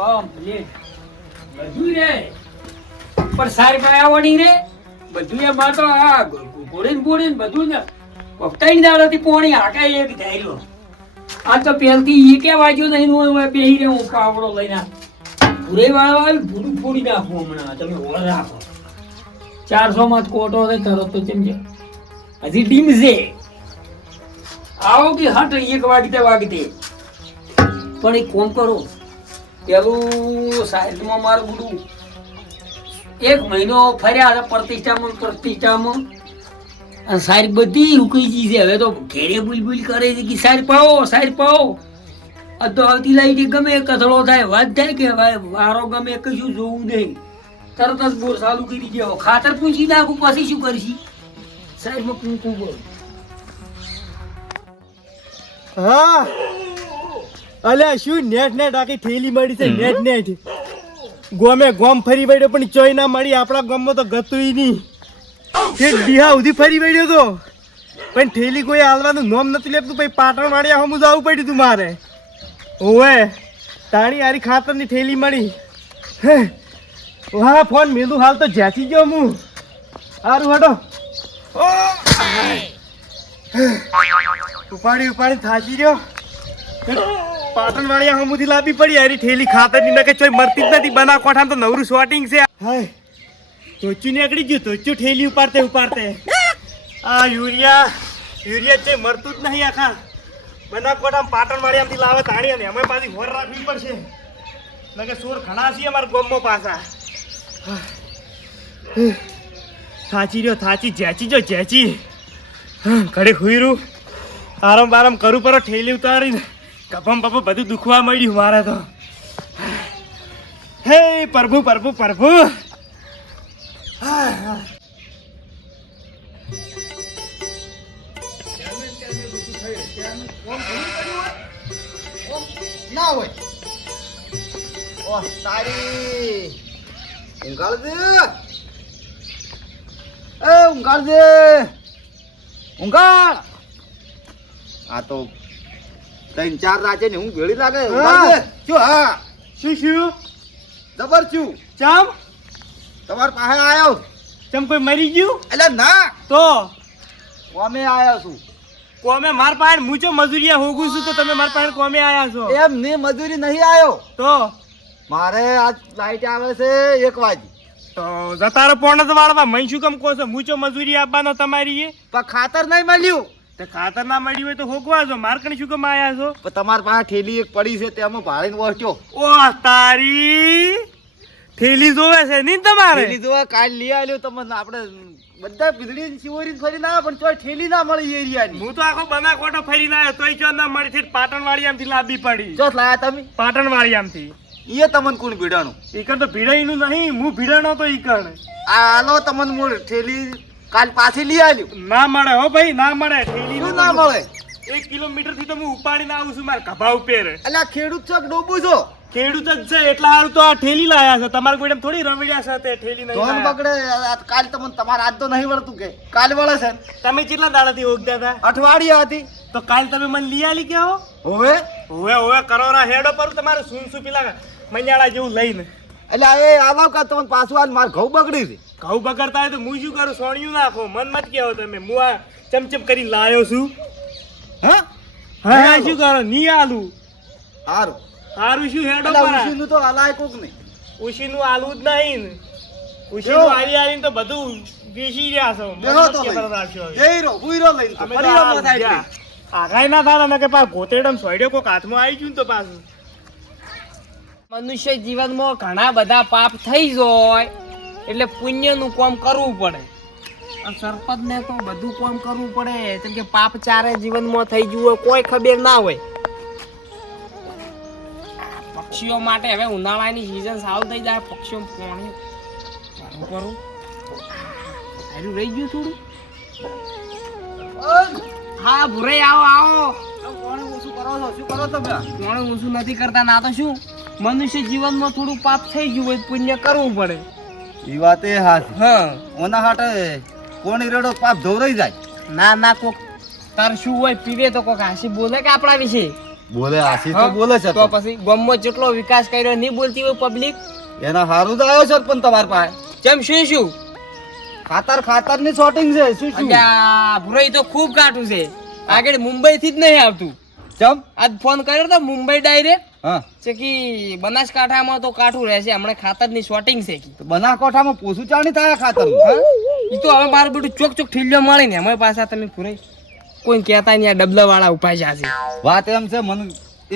Complete બધું રે પણ સારી પાયાવાળી રે બધું એ માં તો આ ગોળીને બધું ને ત્રણ દાડાથી પોણી હાકે એક ધાર્યો આ તો પહેલથી એ કે વાગ્યો નહીં હું બેહી રહ્યો હું પાવડો લઈને ભૂરે વાળવા આવી ભૂરું ફોડી નાખું હમણાં તમે ઓળ રાખો 400 માં કોટો રે તરત તો ચમજે હજી ડીમ છે આવો કે હટ એક વાગતે પણ એક કોમ કરો પેલું સાઈડમાં મારું બધું 1 મહિનો ફર્યા પ્રતિષ્ઠામાં અને સારી બધી ઉકળી ગઈ છે હવે તો ઘેરે બુલબુલ કરે છે કે સારી પાવો અધો આવતી લાઈટ ગમે કથળો થાય વાત થાય કે વારો ગમે કશું જોવું નહીં તરત જ બોર ચાલુ કરી દેવો ખાતર પૂછી નાખું પછી શું કરશી સાઈડમાં કૂકું બોલ હા અલ્યા શું નેટ આખી થેલી મળી છે નેટ ગોમ ફરી વળ્યો પણ ચોય ના મળી આપણા ગામમાં તો ગતુંય નહીં તે દિહા સુધી ફરી વળ્યો તો પણ થેલી કોઈ હાલવાનું નોમ નથી લેતું પછી પાટણ વાળ્યા હમું જવું પડ્યું તું મારે ઓવે તાણી હારી ખાતરની થેલી મળી હા ફોન મેલું હાલ તો જ્યાંથી ગયો હું સારું હટો ઉપાડી થાકી રહ્યો પાટણ વાળિયા હમુથી લાવી પડી યારી થેલી ખાતરની નકે ચોય મરતી જ નથી બના કોઠામાં તો નવરું શોટિંગ છે હાય તોચ્યું નીકળી ગયું તોચ્યું ઠેલી ઉપાડતે આ યુરિયા છે મરતું જ નહીં આખા બના કોઠામાં પાટણ વાળિયામાંથી લાવે તાણી અને અમે પાછી હોર રાખવી પડશે નકે સોર ઘણા છે અમારા ગામમાં પાછા થાચી જેચી ઘડી હુઈરું આરામ કરું પર ઠેલી ઉતારીને કપમ બધું દુખવા મળ્યું મારે તો હે પ્રભુ ના હોય ઓહ તારી ઊંઘાડ દે ઊંઘાડ આ તો 3-4 રાતે ને હું ભેળી લાગે શું હા શું જબર છું ચમ તમાર પાસે આવ્યો ચમ કોઈ મરી ગયું એટલે ના તો કોમે આવ્યો છું કોમે માર પાસે મૂચો મજૂરિયા હોગું છું તો તમે માર પાસે કોમે આયા છો એમ ને મજૂરી નહીં આવ્યો તો મારે આજ લાઈટ આવે છે 1 વાગે તો જતારો પોણ જ વાળવા મઈ શું કેમ કહો છો મૂચો મજૂરી આપવાનો તમારી એ પણ ખાતર નહીં મળ્યું તે ખાતર ના મળ્યું હોય તો હોગવા જો મારકણી શું કેમ આયા છો પણ તમાર પાસે ઠેલી એક પડી છે તેમાં ભાળીને વચ્યો ઓહ તારી થેલી જોવે છે નહીં તમારે ઠેલી જોવા કાલ લઈ આવ્યો તમને આપણે બધા પીધડી શિવરી ફરીને આવ્યા પણ ચોય ઠેલી ના મળી એરિયાની હું તો આખો બના કોટો ફરીને આવ્યો તોય ચો ના મળી છે પાટણ વાળિયામથી લાંબી પડી ચોથ લાયા તમે પાટણ વાળિયામથી એ તમને કોણ ભીડાણું ઈકણ તો ભીડાઈનું નહીં હું ભીડાણો તો ઈકણ આ હાલો તમને હું ઠેલી કાલ પાછી લઈ આવ્યું ના મળે હો ભાઈ ના મળે ઠેલી શું ના મળે 1 કિલોમીટર થી તો હું ઉપાડીને આવું છું મારા ખભા ઉપર એટલે ખેડૂત છો કે ડોબુ છો ખેડૂત જ છે એટલા હારું તો આ ઠેલી લાયા છે તમારે કોઈ થોડી રમડ્યા છે તે ઠેલી નહીં ધોન લાયા. પકડે કાલ તમને તમારા હાથ તો નહીં વળતું કે કાલ વળે છે ને? તમે કેટલા દાડાથી ઓગતા હતા અઠવાડિયા હતી તો કાલ તમે મને લઈ આલી કે આવો હોવે ઓવે કરોરા હેડો પર તમારું શું પેલા મૈયાળા જેવું લઈને એટલે એ આવો કે તમને પાછું આજ માર ઘઉં બગડી છે ઘઉં બગડતા હોય તો હું શું કરું સોણિયું નાખો મન મત કેવો તમે હું આ ચમચમ કરીને લાયો છું હા હા શું કરો ની આલુ સારું હારું શું હેડો એટલે પરા ઉશીનું તો હલાય કોક નહીં ઉશીનું આલુ જ નહીં ને ઉશીનું આલીને તો બધું બેસી રહ્યા છો બેહો તો જઈ રહો ભૂઈ લઈને તો ફરી રહો સાઈડ લઈ. આગાય ના થાય કે પા ગોતેડમ સોડ્યો કોક હાથમાં આવી ગયું ને તો પાછું મનુષ્ય જીવનમાં ઘણા બધા પાપ થઈ જાય એટલે પુણ્યનું કામ કરવું પડે અને સરપંચને તો બધું કામ કરવું પડે કેમ કે પાપ ચારે જીવનમાં થઈ ગયું હોય કોઈ ખબર ના હોય પક્ષીઓ માટે હવે ઉનાળાની સિઝન સાવ થઈ જાય પક્ષીઓ પાણી કરું હારું રહી ગયું થોડું હા ભૂરે આવો પાણી ઓછું કરો છો શું કરો તમે પાણી ઓછું નથી કરતા ના તો શું મનુષ્ય જીવનમાં થોડું પાપ થઈ ગયું હોય પુણ્ય કરવું પડે એ વાત એ હાથ હા ઓના હાટે કોણી રેડો પાપ ધોરાઈ જાય ના કોક તાર શું હોય પીવે તો કોક હાસી બોલે કે આપણા વિશે બોલે આશી તો બોલે છે તો પછી ગામમાં જેટલો વિકાસ કર્યો નહીં બોલતી હોય પબ્લિક. એના હારું તો આવ્યો સરપંચ તમાર પાસે. કેમ શું ખાતર ની શોર્ટિંગ છે શું શું અલ્યા ભુરાઈ તો ખૂબ કાઠું છે. આગળ મુંબઈ થી જ નહીં આવતું. ચમ આજ ફોન કર્યો તો મુંબઈ ડાયરેક્ટ હા છે કે બનાસકાંઠામાં તો કાઠું રહેશે, હમણાં ખાતરની શોર્ટિંગ છે કે. તો બનાસકાંઠામાં પોસું ચાણી થાય ખાતર એ તો હવે મારું બધું ચોક ચોક ઠીલ્યો મળે ને અમે પાછા તમે ફુરાઈ કોઈ કહેતા નહીં, આ ડબલા વાળા ઉપાય છે. વાત એમ છે મને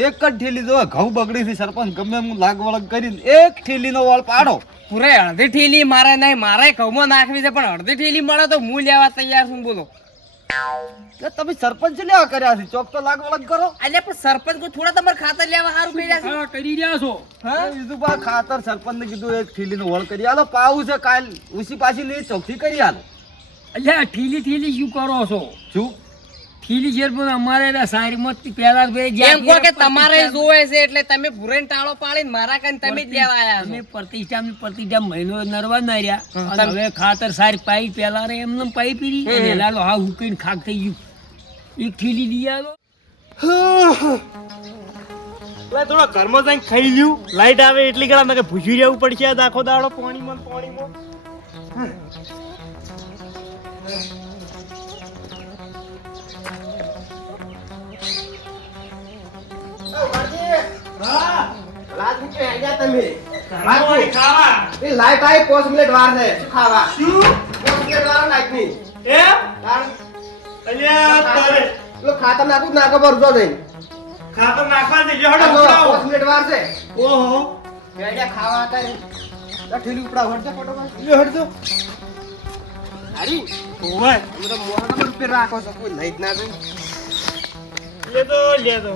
એક જ ઠેલી જો ઘઉં બગડી છે સરપંચ ગમે એમ લાગ વળગ કરીને એક ઠેલીનો વાળ પાડો. ફુરાઈ અડધી ઠેલી મારે નહીં, મારે ઘઉંમાં નાખવી છે પણ અડધી ઠેલી મળે તો હું લેવા તૈયાર છું. બોલો એટલે તમે સરપંચ લેવા કર્યા છે ચોક તો લાગ વળગ કરો. એટલે પણ સરપંચ કોઈ થોડા તમારે ખાતર લેવા સારું કર્યા છે. હા કરી રહ્યા છો. હા બીજું બા ખાતર સરપંચ ને કીધું એક ઠેલીનો વળ કરી આલો પાવું છે કાલ ઉસી પાછી લઈ ચોખ્ખી કરી આલો. અલ્યા ઠીલી શું કરો છો? શું ઠીલી છે પણ અમારે સારીમાં પહેલા એમ કહો કે તમારે જોવે છે એટલે તમે ભુરાઈને ટાળો પાડીને મારા કાન તમે જ લેવા આયા છો. અમે પ્રતિષ્ઠા મહિનો નરવા ના રહ્યા અને હવે ખાતર સારી પાઈ પેલા રે એમને પાઈ પીરી અને લાલો હા હુકીને ખાક થઈ ગયું. એક ઠીલી લઈ આલો. થોડા ઘરમાં જઈને ખાઈ લ્યું લાઈટ આવે એટલી ઘણા મેં ભૂસી રહેવું પડશે આ આખો દાડો પાણીમાં. લાઈટ આવી 5 મિનિટ વાર છે શું ખાવા? શું 5 મિનિટ વાર લાઈટ ની ખાતર નાખું નાખો ભરજો જઈને ખાતર નાખવા દેજો 5 મિનિટ વાર છે. ઓહો ખાવા હતા ઠેલી ઉપડા હટજો ફોટો હટજો હારી ઓય અમે તો મોટા નંબર પર રાખો છો કોઈ લાઈટ ના દે લે દો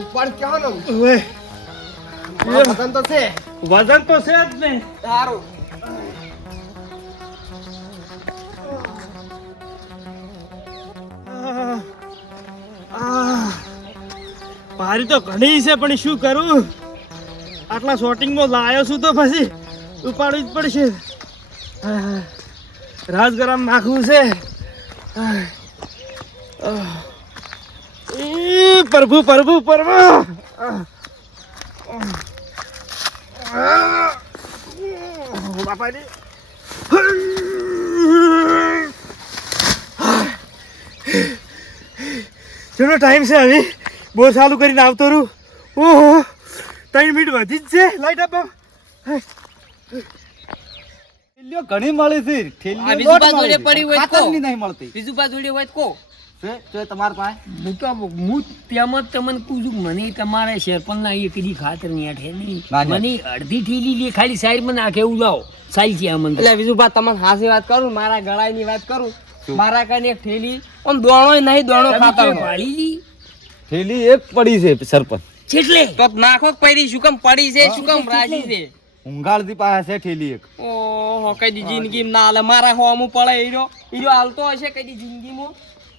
ઉપર કેવાનો ઓય વજન તો છે વજન તો છે જ ને. સારું પારી તો ઘણી છે પણ શું કરું આટલા શોટિંગમાં લાયો છું તો પછી ઉપાડવું જ પડશે. રાજગરમ નાખવું છે. પ્રભુ પ્રભુ પ્રભુ બાપાજી ચલો ટાઈમ છે હવે બોર ચાલુ કરીને આવતો રહું. ઓહો 3 મિનિટ વધી જ છે લાઈટ આપો. ઠેલીઓ ઘણી મળી છે આ ઠેલીઓ બીજું લોટ બાજુ મળી છે. પડી હોય તો ખાતરની નહીં મળતી બીજું બાજુ હોય તો કો છે તો તમાર પાસે હું તેમ જ તમને પૂછું મને તમારે શેરપણના એ કીધી ખાતર ની આઠે નહીં ના, ના. મને અડધી ઠીલી લે ખાલી સાઈડમાં નાખે એવું લાવો સારી છે આ મને એટલે બીજું બા તમને હાસી વાત કરું, મારા ગળાની વાત કરું, મારા કાને એક ઠેલી આમ દોણોય નહીં દોણો ખાતર વાળી લી ઠેલી એક પડી છે સરપંચ છેટલે તો નાખો પડી શું કામ પડી છે શું કામ રાજી છે. ઊંઘાળતી પાસે છે ઠેલી એક ઓહો કઈ દી જિંદગી ના હાલે મારા હોમું પડે હીરો હાલતો હશે કઈ દી જિંદગીમાં.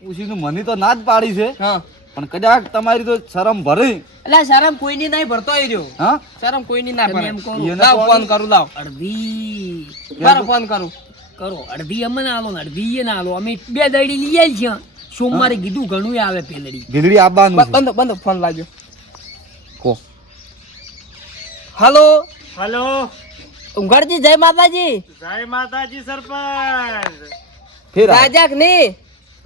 ઉસીનું મને તો ના જ પાડી છે હા પણ કદાચ તમારી તો શરમ ભરે એટલે શરમ કોઈની નહીં ભરતો હીરો, હા શરમ કોઈની ના તમે ભરે. એમ કહો એને લાવ કોણ? ફોન કરું લાવ અડધી મારો ફોન કરું. કરો અડધી અમને આલો ને અડધી એ ના આલો અમે 2 દડી લઈ આવી છે સોમવારે કીધું ઘણું આવે પેલડી ભીલડી આવવાનું છે બંધ બંધ ફોન લાગ્યો. કો હાલો હલો ઉંઘાડજી જય માતાજી. જય માતાજી સરપંચ. ફેર આવો. રાજાક ની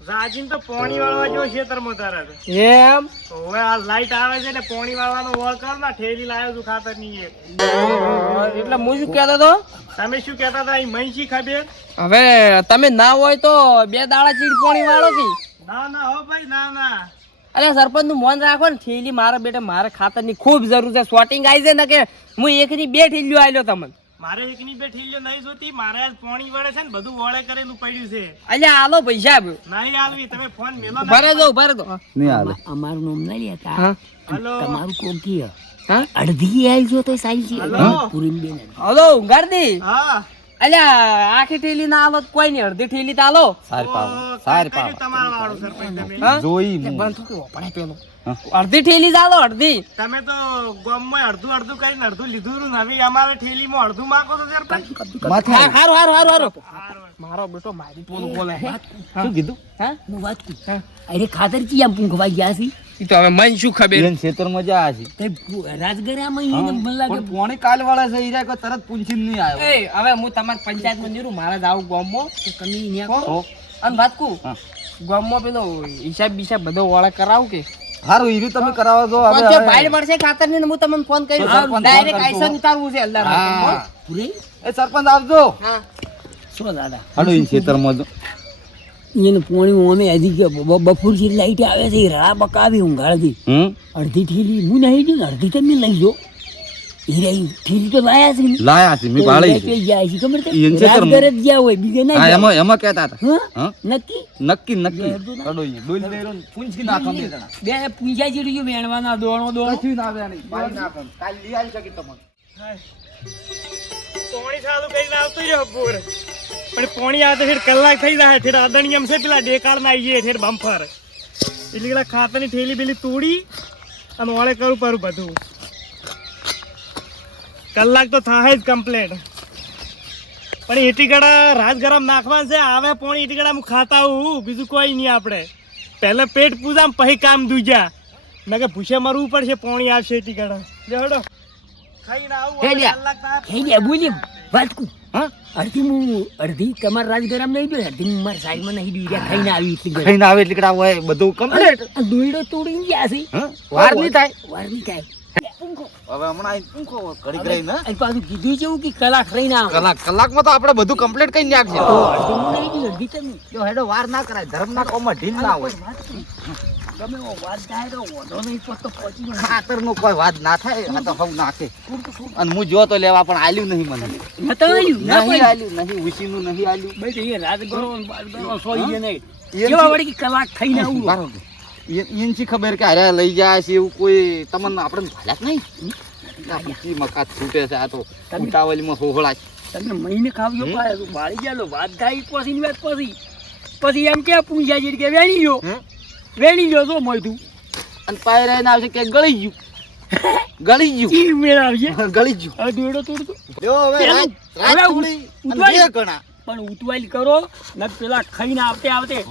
રાજીન તો પોણી વાળવા જો ખેતરમાં તારે એમ હવે આ લાઈટ આવે છે એટલે પોણી વાળવાનો વળ કર ના ઠેલી લાવ્યો છું ખાતર ની એક. એટલે હું શું કહેતો હતો તમે શું કહેતા હતા એ મહીશી ખબર? હવે તમે ના હોય તો 2 દાડા ચીડ પોણી વાળો કી. ના ના હો ભાઈ ના ના અરે સરપંચ નું મોન રાખો ને ઠેલી મારા બેટા મારે ખાતર ની ખૂબ જરૂર છે. શોટિંગ આવી છે ને કે હું એકની 2 ઠેલીઓ આલ્યો તમને. મારે એકની બે ઠેલીઓ નહીં જોતી મારે આજ પોણી વળે છે ને બધું વળે કરેલું પડ્યું છે અલ્યા આલો પૈસા નહીં આલવી તમે ફોન મેલો ના. ભરે દો નહીં હાલે અમારું નામ ના લેતા હા હલો તમારું કોકી હા અડધી આવી જો તો સારી છે હલો. પૂરીને બેન હલો ગાડી હા અલ્યા આખી ઠેલી ના આલો તો કોઈ નહીં, અડધી ઠેલી તો આલો. સારી પાવ ઓ, સારી કાકા પાવ તમારા વાળું સરપંચ તમે. હા? જોઈ એટલે હું. બંધ શું કેવું પડે પેલું. હા. અડધી ઠેલી જ આલો, અડધી. તમે તો ગામમાં અડધું અડધું કરીને અડધું લીધું ને હવે અમારે ઠેલીમાં અડધું માંગો તો સરપંચ. માથે હારું. મારો બેટો મારી પોલું બોલે. શું કીધું? હા? હું વાત કરું અરે ખાતર ચી આમ પૂંખવા ગયા છે ઈ તો હવે મન શું ખબર. બેન ખેતરમાં જા છે. રાજગરામાં એને મને લાગે પણ પોણી કાલ વાળા છે ઈરા કોઈ તરત પૂંછીને નહીં આવ્યો. એ હવે હું તમારી પંચાયતમાં નીરું, મારે જ આવું ગામમાં. તો તમે અહીંયા તો અને વાત કહું, હા. ગામમાં પેલો હિસાબ બિસાબ બધો ઓળખ કરાવું કે હારું ઈરું તમે કરાવો તો હવે પણ જો ભાઈ મળશે ખાતર ને હું તમને ફોન કર્યો, હા, ફોન ડાયરેક્ટ કરજો. આઈસર ઉતારવું છે અલ્લાહ હા. પૂરે એ સરપંચ આવજો. હા. શું દાદા હાલો ઈ ખેતરમાં જો. એને પોણી અમે હજી કે બપોર થી લાઈટ આવે છે એ રળા બકાવી ઊંઘાડતી અડધી ઠેલી હું નહીં દઉં ને અડધી તમે લઈ જો એ રહી ઠેલી તો લાયા છે ને લાયા છે મેં પાળી છે. જાય છે ખબર ઈ એન છે ખેતરમાં. રાજગર જ ગયા હોય બીજે ના હા ગયા. એમાં કહેતા હતા. હા હા નક્કી નક્કી નક્કી. હાલો ઈ ડોલ દેરો ને પૂંછી નાખો બે જણા. બે પૂંછા જેટલું વેણવાના દોણો કશું ના આવે નહીં. પાડી નાખો. કાલ લઈ આવી શકે તમને. પોણી સારું કરીને આવતો રહ્યો બોર પણ પોણી આવે તો ફેર કલાક થઈ જાય ફેર અદણી એમ છે પેલા ડેકાર ના આવીએ ફેર બમ્ફર એટલે પેલા ખાતરની ઠેલી પેલી તોડી અને ઓળે કરું પરું બધું કલાક તો થાય જ કમ્પ્લેટ પણ એટી ગળા રાત ગરમ નાખવાનું છે આવે પોણી એટી ગળા હું ખાતા હું બીજું કોઈ નહીં આપણે પહેલા પેટ પૂજા પછી કામ દૂજા મેં કે ભૂસે મરવું પડશે પોણી આવશે એટી ગળા લેવડો ખાઈને આવું હે લ્યા. કલાક થાય થઈ ગયા બોલી વાત કું હા અડધી તમારા રાજગરામ નહીં દો અડધી હું મારા સાઈડમાં નહીં દઉં ત્યાં ખાઈને આવી એટલી ગઈ ખાઈને આવે એટલે કડા હોય બધું કમ્પ્લીટ. આ દોયડો તોડીને ગયા છે હા વાર નહીં થાય. વાર નહીં થાય હવે હમણાં આઈને પૂંખો ઘડીક રહીને. અને પાછું કીધું છે એવું કે કલાક રહીને આવો કલાકમાં તો આપણે બધું કમ્પ્લીટ કરી નાખશે. તો અડધી હું નહીં દઉં અડધી તમે જો હેડો વાર ના કરાય ધર્મના કોમમાં ઢીલ ના હોય. વાત કરું. ગમે એવો વાત થાય તો વાંધો નહીં તો પહોંચી જાય. ખાતરનો કોઈ વાત ના થાય આ તો હવ નાખે. અને હું જો તો લેવા પણ આલ્યું નહીં મને. નતો આલ્યું, ના નહીં પાડ્યું. આલ્યું નહીં ઉશીનું નહીં આલ્યું. ભાઈ એ રાત ગરો ને બાર ગરો સોઈ ગયા નહીં એમ કેવા છે. વળી કે કલાક થઈને આવું બરાબર. એન શી ખબર કે હારે લઈ જાય છે એવું કોઈ તમને આપણે ભાલ્યા જ નહીં. આ પૂછી મકાત છૂટે છે આ તો ઉતાવળીમાં હોહળા છે. તમને મહિને ખાવ્યો પાડે તો બાળી ગયા વાત થાય પછી વાત પછી એમ કે પૂંજા જેડી કે વેણી ગયો હે? વેણી ગયો તો મળતું અને પાય રહીને આવશે કે ગળી ગયું ગળી ગયું ઈ મેળાવશે ગળી ગયું. હવે દોડો તોડતો જો હવે પેલું રાત હવે થોડી ઉતવાળી. અને બે ગણા. પણ ઉતવાલી કરો ને પેલા ખાઈને આવતે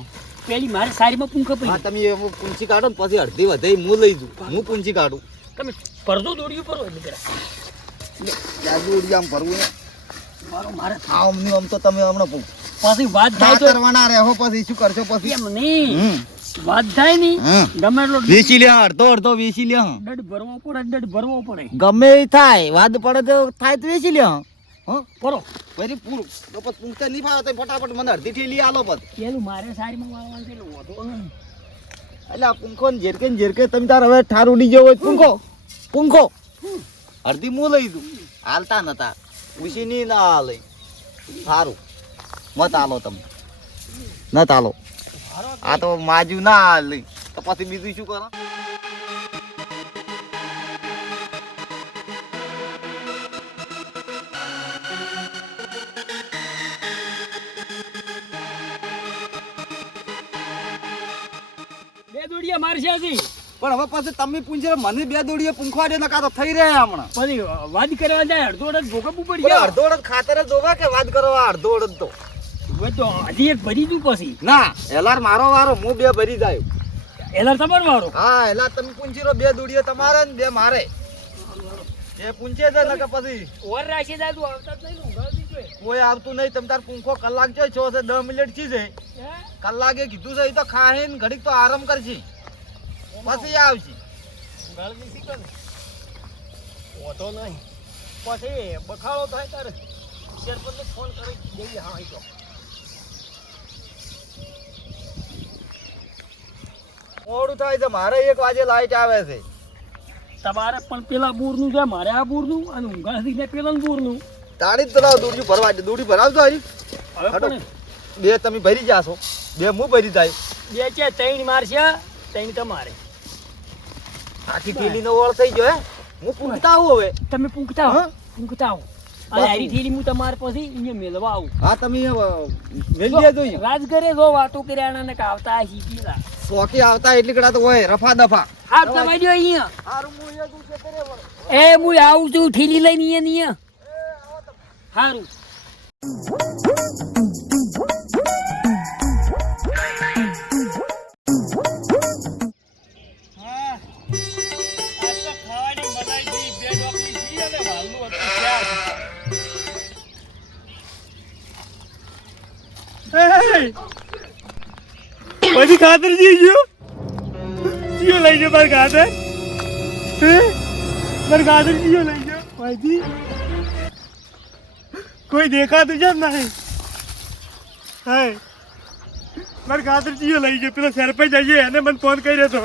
પેલી મારે સારીમાં પૂંખ હા પડી તમે એમ પૂંછી કાઢો ને પછી અડધી વધે હું લઈ જઉં. હું પૂંછી કાઢું. તમે પરદો દોડ્યું પર એટલે જરા. જાદુ ઉડી આમ ભરવું ને મારે આમ ને આમ તો તમે હમણાં પછી વાત ના થાય તો કરવાના રહો પછી શું કરશો પછી. એમ નહીં હમ. વાત થાય નહીં હમ. ગમે એટલો વેચી લે અડધો અડધો વેચી લે. દડ ભરવો પડે ગમે એ થાય વાદ પડે તો થાય તો વેચી લે. હા પરો પછી પૂરું તો પછી પૂંછતા નહીં ફાવે તો ફટાફટ મને અડધી ઠેલી આલો પછી. પેલું મારે સારીમાં વાળવાનું છે એટલે વાંધો નહીં. એટલે આ પૂંખો ને ઝેરકે તમે તાર હવે ઠાર ઉડી ગયો હોય તો પૂંખો અડધી હું લઈ દઉં. હાલતા નતા ઉશીની ના હાલે. સારું મત આલો તમે નત આલો. આ તો માજુ ના હાલે તો પછી બીજું શું કરો. બે દોડિયા મારશે હજી પણ હવે પછી તમે પૂંછે મને બે દોડીએ પૂંખવા દે નકા તો થઈ રહ્યા હમણાં. પછી વાત કરવા જાય અડધો અડધ ભોગવવું પડી પણ જાય અડધો અડધ ખાતર જ જોવા કે વાત કરો અડધો અડધ તો હવે તો હજી એક ભરી દઉં પછી ના એલાર મારો વારો હું બે ભરી જાય. એલા તમારો વાળો હા એલા તમે પૂંછી રહ્યો બે દોડીએ તમારે ને બે મારે એ પૂંછે છે નકા પછી ઓર રાખી જાય તું આવતા જ નહીં ને ઊંઘાડતી જોઈએ. કોઈ આવતું નહીં. તમે તાર પૂંખો કલાક જો છો છે 10 મિનિટ થી છે હે? કલાકે કીધું છે એ તો ખાહે ને ઘડીક તો આરામ કરશે પછી આવશે. ઊંઘાડતી શીખો ને. વાંધો નહીં. પછી બખાડો થાય તારે શેરપતને ફોન કરી જઈએ હા એ તો મોડું થાય છે મારે 1 વાગે લાઈટ આવે છે. તમારે પણ પેલા બોરનું છે મારે આ બોરનું અને ઊંઘાડતી ને પેલા બોરનું તાળી જ તો લાવો દોડી ભરવા દોડી ભરાવજો હરી. હવે હટો. પણ બે તમે ભરી જાશો બે હું ભરી જાય. બે છે ત્રણ મારશે ત્રણ તમારે આખી ઠેલીનો ઓળ થઈ ગયો હે. હું પૂછતા આવું હવે. તમે પૂંખતા હો હા? પૂંખતા હો અને હારી થેલી હું તમારે પછી અહીંયા મેળવા આવું હા તમે વેલી દેજો અહીંયા. રાજઘરે જો વાતો કર્યા ને કે આવતા શીખીલા શોખી આવતા એટલી કડા તો હોય રફા દફા. હાથ દબાઈ દો અહીંયા હારું હું અહીંયા તું છે કરે વળ. હું આવું છું થેલી લઈને અહીંયા સારું પછી ખાતર જીયો જીયો લઈ ગયો મારે ખાતર મારે ખાતર જીયો લઈ ગયો પછી કોઈ દેખાતું છે જ નહીં હાય મારે ખાતર જીયો લઈ ગયો પેલો સરપંચ આવીએ એને મને ફોન કર્યો હતો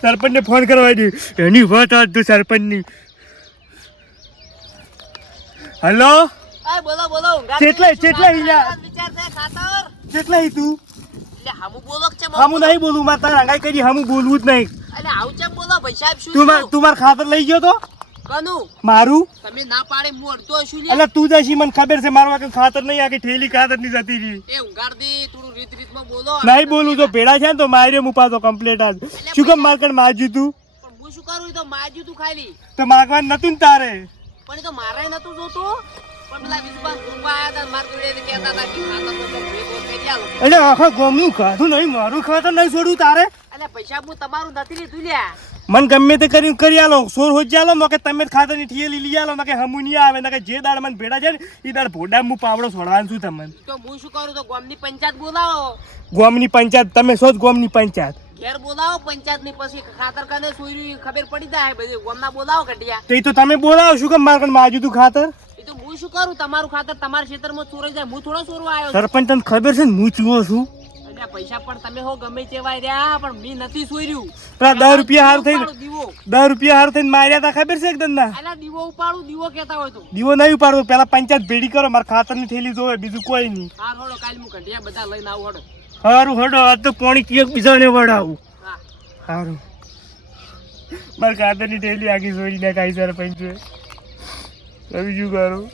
સરપંચને ફોન કરવા દે એની વાત આજ તો સરપંચની હલો આ બોલો બોલો કેટલાય યાર વિચાર છે ખાતર કેટલાય તું એટલે હામુ બોલો કે છે હમું નહીં બોલું મારે તારે હંગાઈ કરી હમું બોલવું જ નહીં એટલે આવું છે બોલો ભાઈ સાહેબ શું તું માર ખાતર લઈ ગયો તો કનું મારું તમે ના પાડે હું અડતો છું લે એટલે તું જશી મને ખબર છે મારું આગળ ખાતર નહીં આખી ઠેલી ખાતર ની જતી રહી એ ઉંગાર દે થોડું રીતમાં બોલો નહીં બોલું તો ભેડા છે ને તો માર્યો મુપાતો કમ્પ્લીટ આજ શું કામ માર્કડ માજ્યું તું પણ હું શું કરું એ તો માજ્યું તું ખાલી તો માગવાનું નતું ને તારે પણ એ તો મારે નતું જોતું પણ પેલા વિજુબા કૃપા આયા હતા માર જોડે તો કહેતા હતા કે ખાતર તો ભેગો થઈ ગયા એટલે આખા ગામનું ખાધું નહીં મારું ખાતર નહીં છોડ્યું તારે એટલે પૈસા હું તમારું નથી લીધું લ્યા મને ગમે તે કરીને કરી આલો સોર હોજ આલો નો કે તમે ખાતર ની ઠેલી લઈ આલો નો કે હમું નહીં આવે ને કે જે દાડ મને ભેડા છે ને એ દાડ ભોડા હું પાવડો છોડવાનું છું તમને તો હું શું કરું તો ગામની પંચાયત બોલાવો ગામની પંચાયત તમે છો જ ગામની પંચાયત ઘેર બોલાવો પંચાયત ની પછી ખાતર કને સોયરી ખબર પડી જાય બધી ગામના બોલાવો કટિયા તે તો તમે બોલાવો શું કામ માર્કડ માજ્યું તું ખાતર એ તો હું શું કરું તમારું ખાતર તમારા ખેતરમાં ચોરાઈ જાય હું થોડો ચોરવા આવ્યો સરપંચ તને ખબર છે ને હું ચૂવો છું છું પૈસા પણ તમે હો ગમે તેવાય રહ્યા પણ મી નથી સોયર્યું પેલા 10 રૂપિયા હાર થઈને દીવો 10 રૂપિયા હાર થઈને માર્યા તા ખબર છે એકદમ ના અલા દીવો ઉપાડું દીવો કહેતા હોય તો દીવો નહીં ઉપાડવો પેલા પંચાયત ભેડી કરો મારા ખાતરની થેલી જોવે બીજું કોઈ નહીં હાર હોડો કાલ હું ઘંટિયા બધા લઈને આવું હોડો સારું હડો આ તો પોણી કેક બીજાને વડાવું હા સારું મારા ખાતરની થેલી આગી જોઈ નાખાઈ સરપંચ બીજું કરું